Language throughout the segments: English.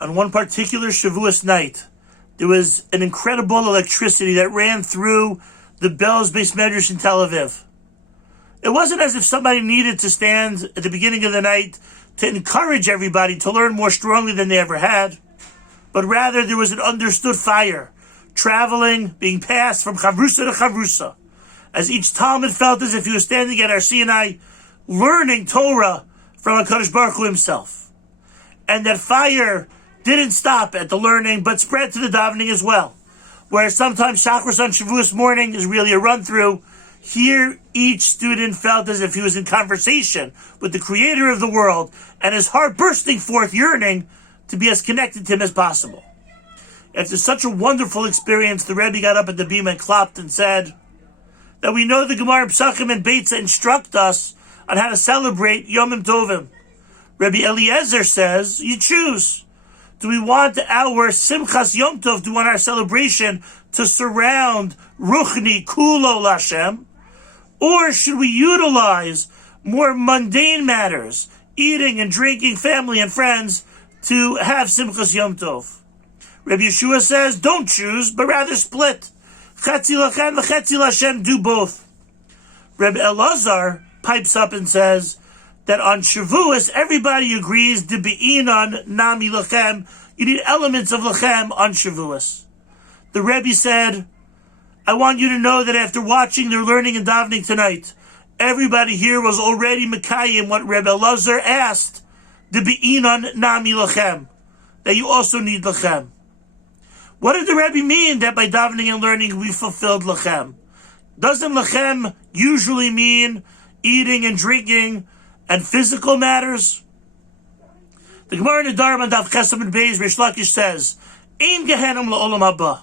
On one particular Shavuos night, there was an incredible electricity that ran through the Belz Beis Medrash in Tel Aviv. It wasn't as if somebody needed to stand at the beginning of the night to encourage everybody to learn more strongly than they ever had, but rather there was an understood fire, traveling, being passed from Chavrusa to Chavrusa, as each Talmud felt as if he was standing at Har Sinai, learning Torah from HaKadosh Baruch Hu himself. And that fire didn't stop at the learning, but spread to the davening as well. Whereas sometimes Shachris on Shavuos morning is really a run-through, here each student felt as if he was in conversation with the creator of the world, and his heart bursting forth, yearning to be as connected to him as possible. After such a wonderful experience, the Rebbe got up at the bima and clapped and said that we know the Gemara Psachim and Beitza instruct us on how to celebrate Yomim Tovim. Rebbe Eliezer says, you choose. Do we want our Simchas Yom Tov, do we want our celebration to surround Ruchni Kulo Lashem? Or should we utilize more mundane matters, eating and drinking, family and friends, to have Simchas Yom Tov? Rabbi Yeshua says, don't choose, but rather split. Chetzi Lachem v'Chetzi Lashem, do both. Rabbi Elazar pipes up and says that on Shavuos, everybody agrees, de be'inan nami lachem, you need elements of lachem on Shavuos. The Rebbe said, I want you to know that after watching their learning and davening tonight, everybody here was already mekayim what Rebbe Elazar asked, de be'inan nami lachem, that you also need lachem. What did the Rebbe mean that by davening and learning we fulfilled lachem? Doesn't lachem usually mean eating and drinking and physical matters? The Gemara in the Dharma Daf Chesam and Beis Reish Lakish says, Ein Gehenim la'olam haba.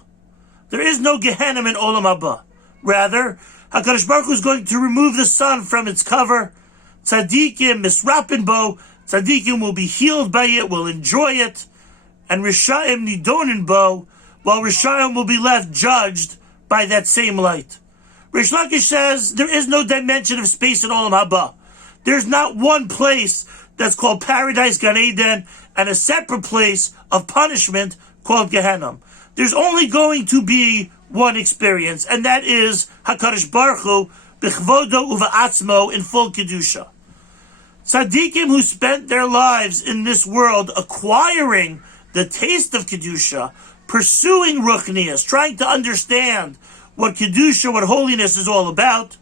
There is no Gehenim in Olam haba. Rather, HaKadosh Baruch Hu is going to remove the sun from its cover. Tzadikim misrapin bo. Tzadikim will be healed by it, will enjoy it. And Rishayim nidonin bo, while Rishayim will be left judged by that same light. Reish Lakish says there is no dimension of space in Olam haba. There's not one place that's called Paradise, Gan Eden, and a separate place of punishment called Gehenna. There's only going to be one experience, and that is HaKadosh Baruch Hu, B'chvodo Uva'atzmo, in full Kedusha. Tzaddikim who spent their lives in this world acquiring the taste of Kedusha, pursuing Ruchnias, trying to understand what Kedusha, what holiness is all about.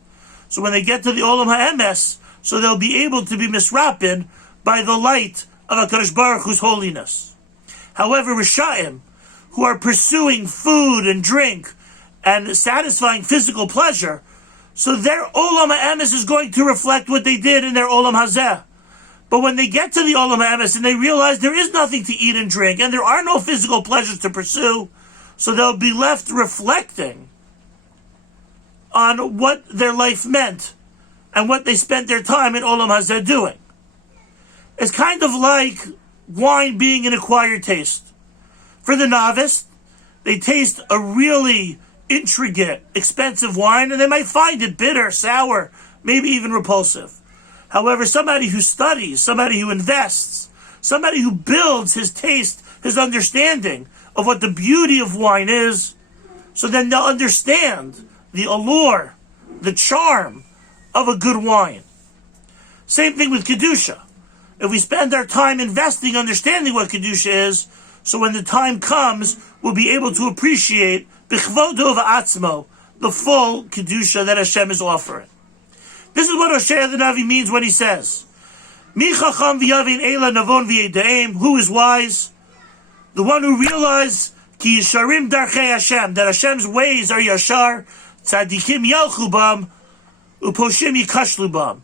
So when they get to the Olam HaEmes, so they'll be able to be misrapin by the light of HaKadosh Baruch Hu's holiness. However, Rishayim, who are pursuing food and drink and satisfying physical pleasure, so their Olam HaEmes is going to reflect what they did in their Olam Hazeh. But when they get to the Olam HaEmes and they realize there is nothing to eat and drink and there are no physical pleasures to pursue, so they'll be left reflecting on what their life meant and what they spent their time in Olam Hazeh doing. It's kind of like wine being an acquired taste. For the novice, they taste a really intricate, expensive wine, and they might find it bitter, sour, maybe even repulsive. However, somebody who studies, somebody who invests, somebody who builds his taste, his understanding of what the beauty of wine is, so then they'll understand the allure, the charm of a good wine. Same thing with Kedusha. If we spend our time investing, understanding what Kedusha is, so when the time comes, we'll be able to appreciate B'chvodo v'atzmo, the full Kedusha that Hashem is offering. This is what Hosea the Navi means when he says, Mi chacham v'yavin eila navon v'yedaim, who is wise? The one who realizes ki yisharim darchei Hashem, that Hashem's ways are yashar, tzadikim yalchu bam, uposhim yikashlu bam.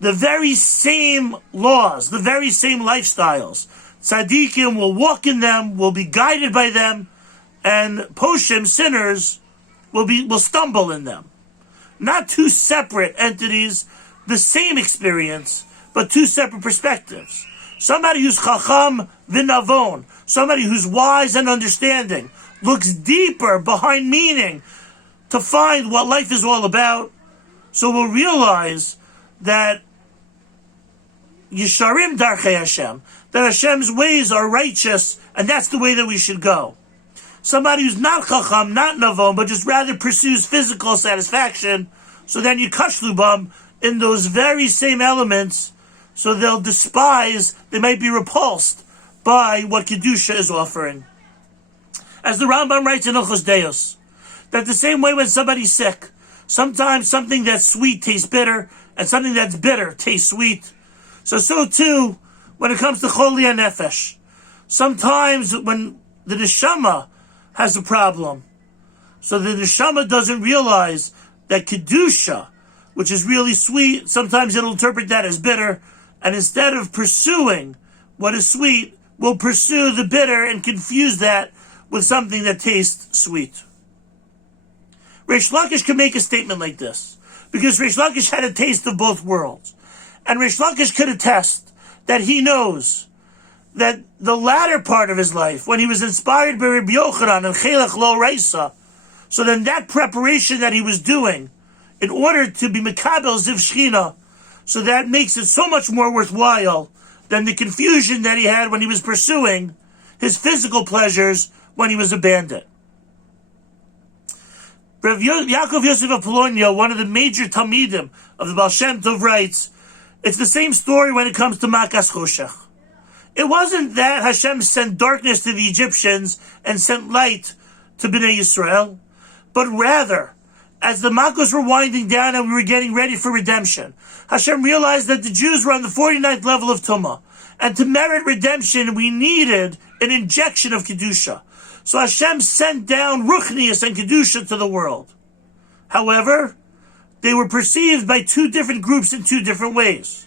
The very same laws, the very same lifestyles, tzadikim will walk in them, will be guided by them, and poshim, sinners, will stumble in them. Not two separate entities, the same experience, but two separate perspectives. Somebody who's chacham v'navon, somebody who's wise and understanding, looks deeper behind meaning to find what life is all about, so we'll realize that Yisharim Darchei Hashem, that Hashem's ways are righteous, and that's the way that we should go. Somebody who's not chacham, not navom, but just rather pursues physical satisfaction, so then you kashlubam in those very same elements, so they'll despise, they might be repulsed by what Kedusha is offering. As the Rambam writes in Ilchos Deos, that the same way when somebody's sick, sometimes something that's sweet tastes bitter, and something that's bitter tastes sweet. So too, when it comes to Choli HaNefesh, sometimes when the neshama has a problem, so the neshama doesn't realize that Kedusha, which is really sweet, sometimes it'll interpret that as bitter, and instead of pursuing what is sweet, will pursue the bitter and confuse that with something that tastes sweet. Reish Lakish can make a statement like this, because Reish Lakish had a taste of both worlds. And Reish Lakish could attest that he knows that the latter part of his life, when he was inspired by Rabbi Yochanan and Chelach Lo Reisa, so then that preparation that he was doing in order to be Mekabel Ziv Shechina, so that makes it so much more worthwhile than the confusion that he had when he was pursuing his physical pleasures when he was a bandit. Rav Yaakov Yosef of Polonia, one of the major Talmidim of the Baal Shem Tov, writes, it's the same story when it comes to Makas Choshech. It wasn't that Hashem sent darkness to the Egyptians and sent light to Bnei Yisrael, but rather, as the Makos were winding down and we were getting ready for redemption, Hashem realized that the Jews were on the 49th level of Tumah, and to merit redemption we needed an injection of Kedusha. So Hashem sent down Ruchnius and Kedusha to the world. However, they were perceived by two different groups in two different ways.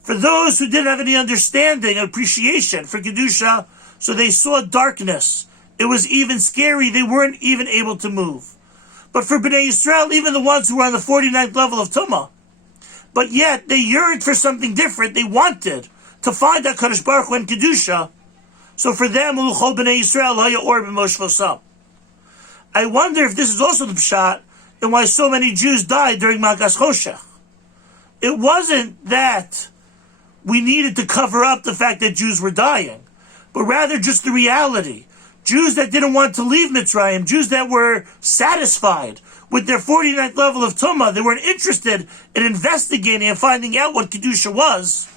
For those who didn't have any understanding, appreciation for Kedusha, so they saw darkness. It was even scary. They weren't even able to move. But for Bnei Yisrael, even the ones who were on the 49th level of Tumah, but yet they yearned for something different. They wanted to find HaKadosh Baruch Hu and Kedusha. So for them, Uluchol Bnei Yisrael Haya Or B'Moshe Vosam. I wonder if this is also the pshat and why so many Jews died during Makas Choshech. It wasn't that we needed to cover up the fact that Jews were dying, but rather just the reality. Jews that didn't want to leave Mitzrayim, Jews that were satisfied with their 49th level of Tumah, they weren't interested in investigating and finding out what Kedusha was.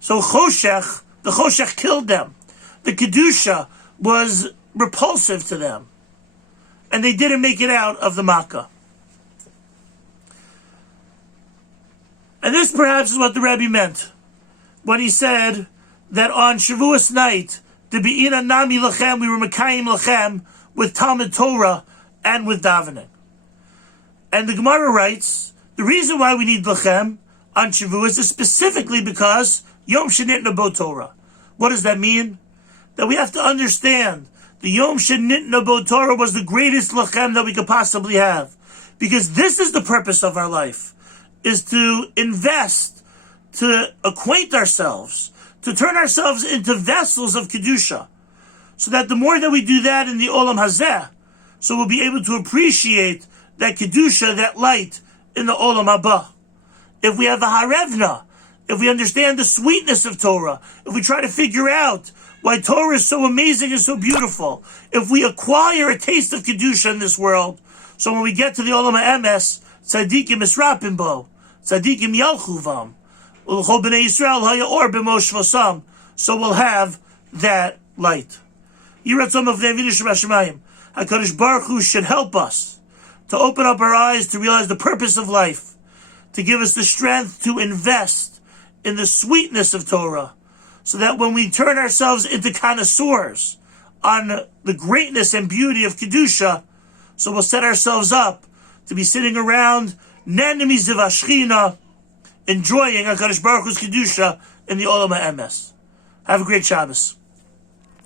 So Choshech, the Choshech killed them. The Kedusha was repulsive to them. And they didn't make it out of the Makkah. And this perhaps is what the Rebbe meant when he said that on Shavuos night, the Be'ina Nami Lachem, we were Mekayim Lachem with Talmud Torah and with davening. And the Gemara writes, the reason why we need Lachem on Shavuos is specifically because Yom Shenitna Bo Torah. What does that mean? That we have to understand the Yom Shenitna Bo Torah was the greatest Lachem that we could possibly have. Because this is the purpose of our life, is to invest, to acquaint ourselves, to turn ourselves into vessels of Kedusha. So that the more that we do that in the Olam Hazeh, so we'll be able to appreciate that Kedusha, that light, in the Olam Haba. If we have a Harevna, if we understand the sweetness of Torah, if we try to figure out why Torah is so amazing and so beautiful, if we acquire a taste of Kedusha in this world, so when we get to the Olam HaEmes, Tzadikim Misrapim Bo, Tzadikim Yalchuvam, Ulchol B'nei Yisrael Haya Or B'Moshe Vosam, so we'll have that light. Yiratzom of Nevinish Rashamayim, HaKadosh Baruch Hu should help us to open up our eyes to realize the purpose of life, to give us the strength to invest in the sweetness of Torah, so that when we turn ourselves into connoisseurs on the greatness and beauty of Kedusha, so we'll set ourselves up to be sitting around Nenemi Ziv Ashchina, enjoying HaKadosh Baruch Hu's Kedusha in the Olam HaEmes. Have a great Shabbos.